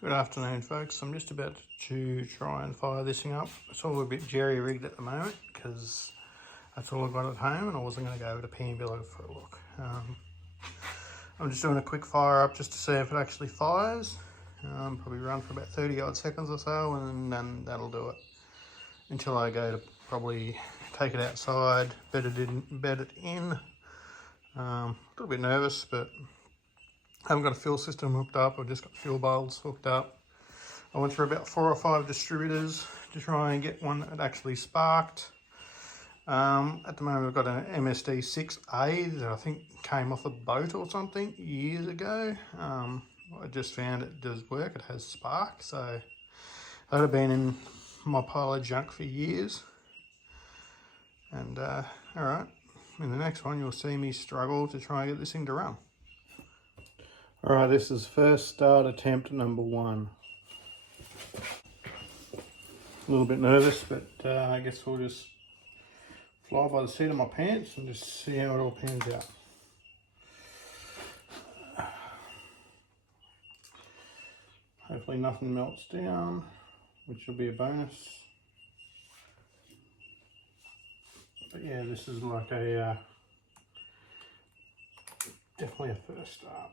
Good afternoon, folks. I'm just about to try and fire this thing up. It's all a bit jerry-rigged at the moment because that's all I've got at home and I wasn't going to go over to Peerbilla for a look. I'm just doing a quick fire up just to see if it actually fires. Probably run for about 30 odd seconds or so and then that'll do it. Until I go to probably take it outside, bed it in. A little bit nervous, but I haven't got a fuel system hooked up. I've just got fuel bowls hooked up. I went through about 4 or 5 distributors to try and get one that actually sparked. At the moment I've got an MSD 6A that I think came off a boat or something years ago. I just found it does work, it has spark, so that had been in my pile of junk for years. And alright, in the next one you'll see me struggle to try and get this thing to run. Alright, this is first start attempt number 1. A little bit nervous, but I guess we'll just fly by the seat of my pants and just see how it all pans out. Hopefully nothing melts down, which will be a bonus. But yeah, this is like a definitely a first start.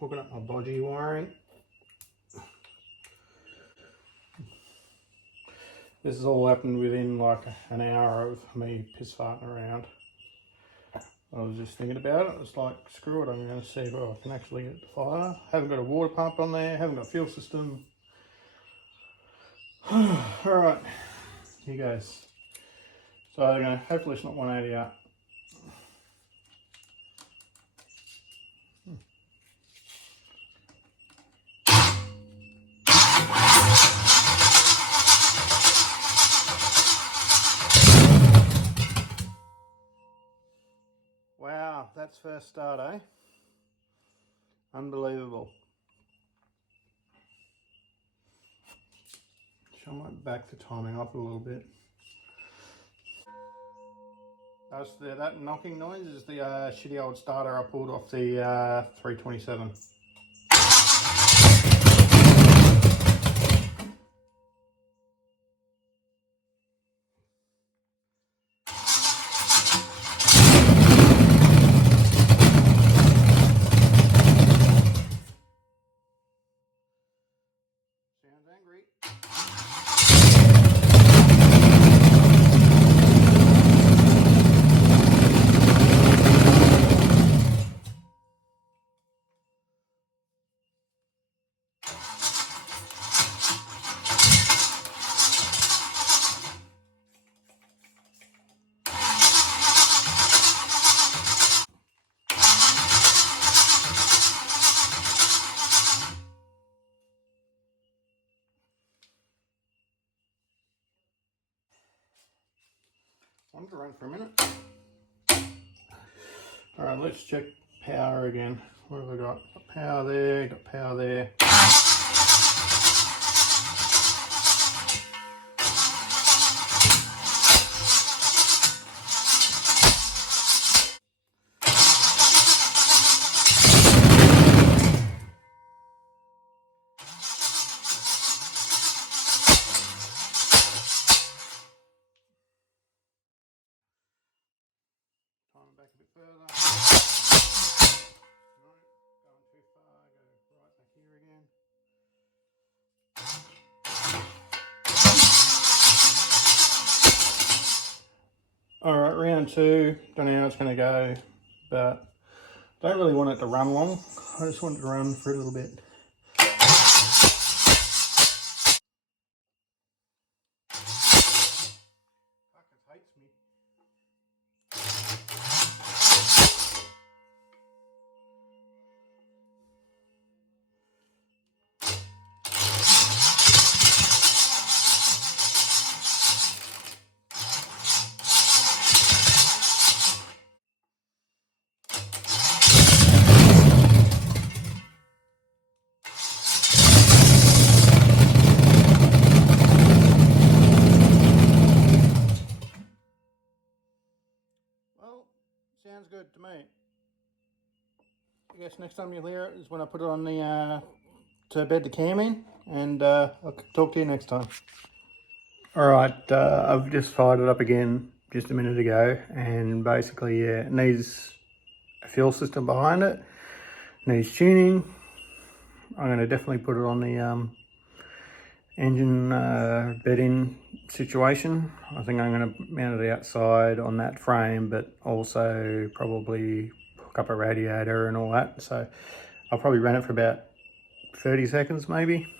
Hooking up my bodgy wiring. This has all happened within like an hour of me piss farting around. I was just thinking about it. It's like, screw it, I'm going to see if I can actually get it to fire. Haven't got a water pump on there, haven't got a fuel system. Alright, here goes. So I'm going to, hopefully it's not 180 up. Wow, that's first start, eh? Unbelievable. So I might back the timing up a little bit. That knocking noise is the shitty old starter I pulled off the 327. Sounds angry. I wanted to run for a minute. Alright, let's check power again. What have I got? Got power there, got power there. Time back a bit further. No, going too far. Go right back here again. Alright, round 2. Don't know how it's going to go, but don't really want it to run long. I just want it to run for a little bit. Fuck, it hates me. Sounds good to me. I guess next time you'll hear it is when I put it on the to bed the cam in, and I'll talk to you next time. Alright, I've just fired it up again just a minute ago, and basically, yeah, it needs a fuel system behind it, needs tuning. I'm going to definitely put it on the engine bed-in situation. I think I'm going to mount it outside on that frame, but also probably hook up a radiator and all that. So I'll probably run it for about 30 seconds maybe,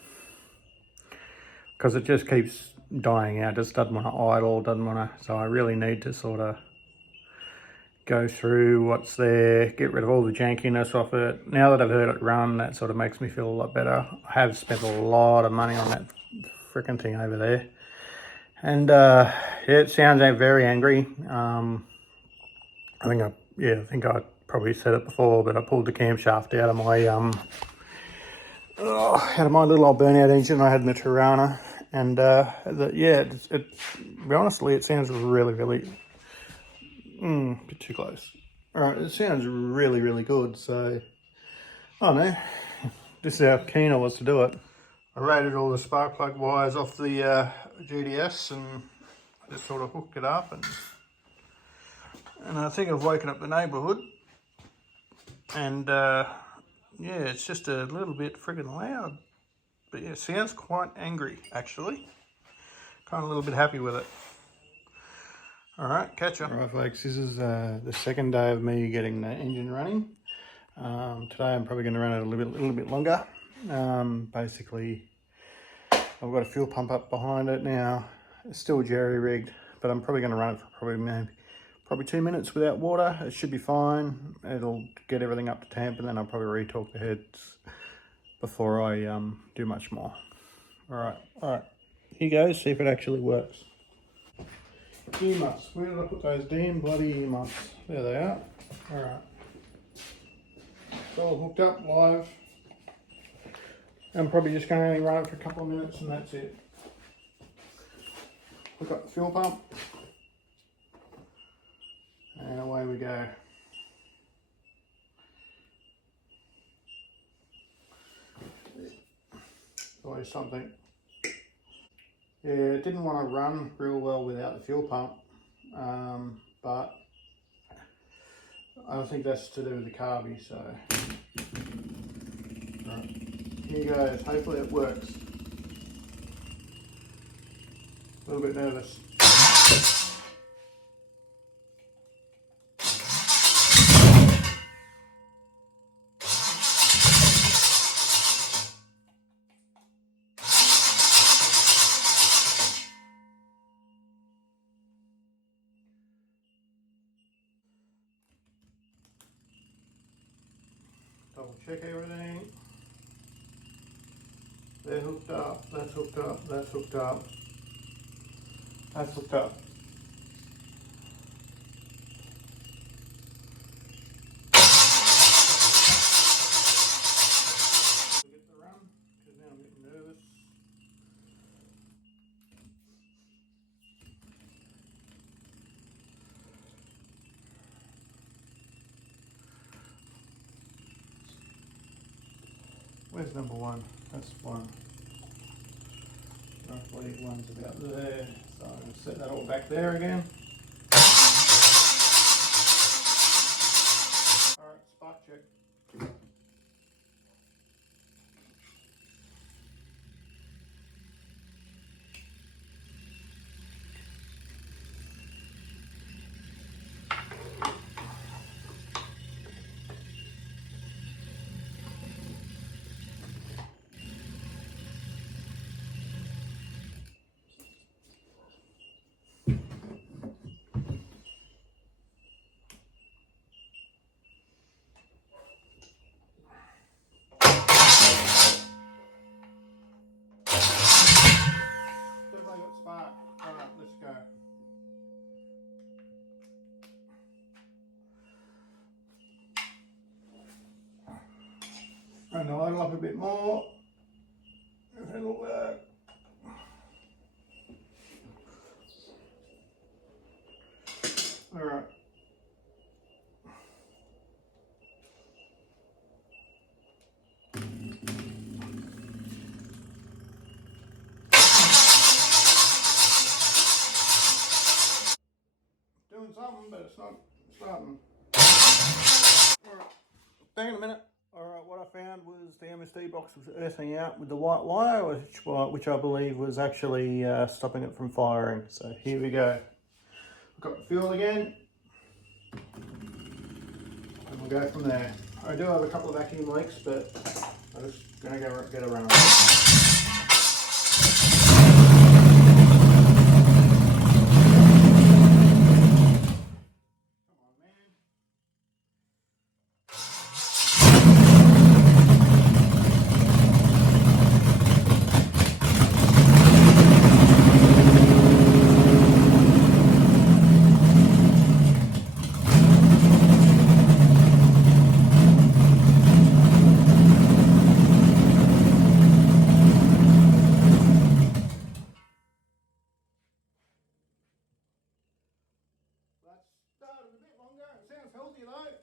because it just keeps dying out, just doesn't want to idle, doesn't want to, so I really need to sort of go through what's there, get rid of all the jankiness off it. Now that I've heard it run, that sort of makes me feel a lot better. I have spent a lot of money on that freaking thing over there, and yeah, it sounds very angry. I think I probably said it before, but I pulled the camshaft out of my little old burnout engine I had in the Tirana, and honestly, it sounds really a bit too close. All right, it sounds really good. So I don't know. This is how keen I was to do it. I rated all the spark plug wires off the GDS, and I just sort of hooked it up, and I think I've woken up the neighbourhood, and yeah, it's just a little bit friggin' loud, but yeah, it sounds quite angry actually. Kind of a little bit happy with it. All right, catch ya. All right, folks, this is the second day of me getting the engine running. Today I'm probably going to run it a little bit longer. Basically, I've got a fuel pump up behind it now. It's still jerry rigged, but I'm probably going to run it for probably 2 minutes without water. It should be fine. It'll get everything up to temp, and then I'll probably re-torque the heads before I do much more. All right. Here goes. See if it actually works. Ear muffs. Where did I put those damn bloody ear muffs? There they are. All right. It's all hooked up live. I'm probably just going to only run it for a couple of minutes, and that's it. Hook up the fuel pump, and away we go. Always something. Yeah, it didn't want to run real well without the fuel pump, but I think that's to do with the carby, so. Right. Here goes, hopefully it works. A little bit nervous. Double check everything. They're hooked up, that's hooked up, that's hooked up. That's hooked up. Get the run, because now I'm getting nervous. Where's number one? That's one. Roughly one's about there. So I'm going to set that all back there again. Alright, spark check. Definitely got spark. Alright, let's go. And I'll idle up a bit more. If it'll work. Alright. it's not starting. Alright, back in a minute. Alright, what I found was the MSD box was earthing out with the white wire, which I believe was actually stopping it from firing. So here we go. I've got the fuel again. And we'll go from there. I do have a couple of vacuum leaks, but I'm just going to go get a run. Started a bit longer. It sounds healthy though.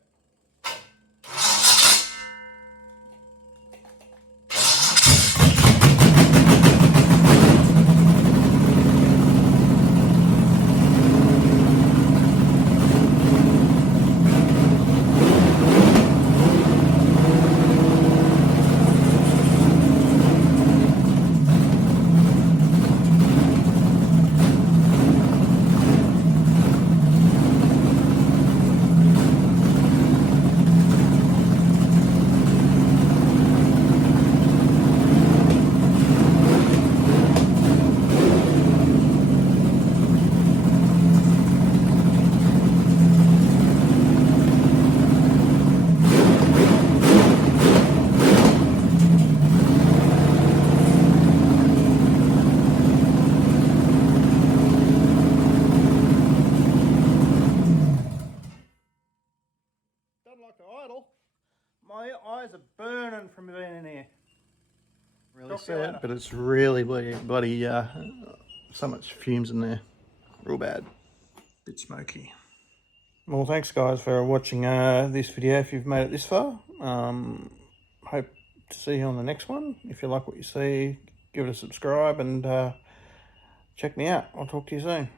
Doesn't like to idle. My eyes are burning from being in here. Really sad, but it's really bloody so much fumes in there. Real bad. Bit smoky. Well, thanks guys for watching this video if you've made it this far. Hope to see you on the next one. If you like what you see, give it a subscribe and check me out. I'll talk to you soon.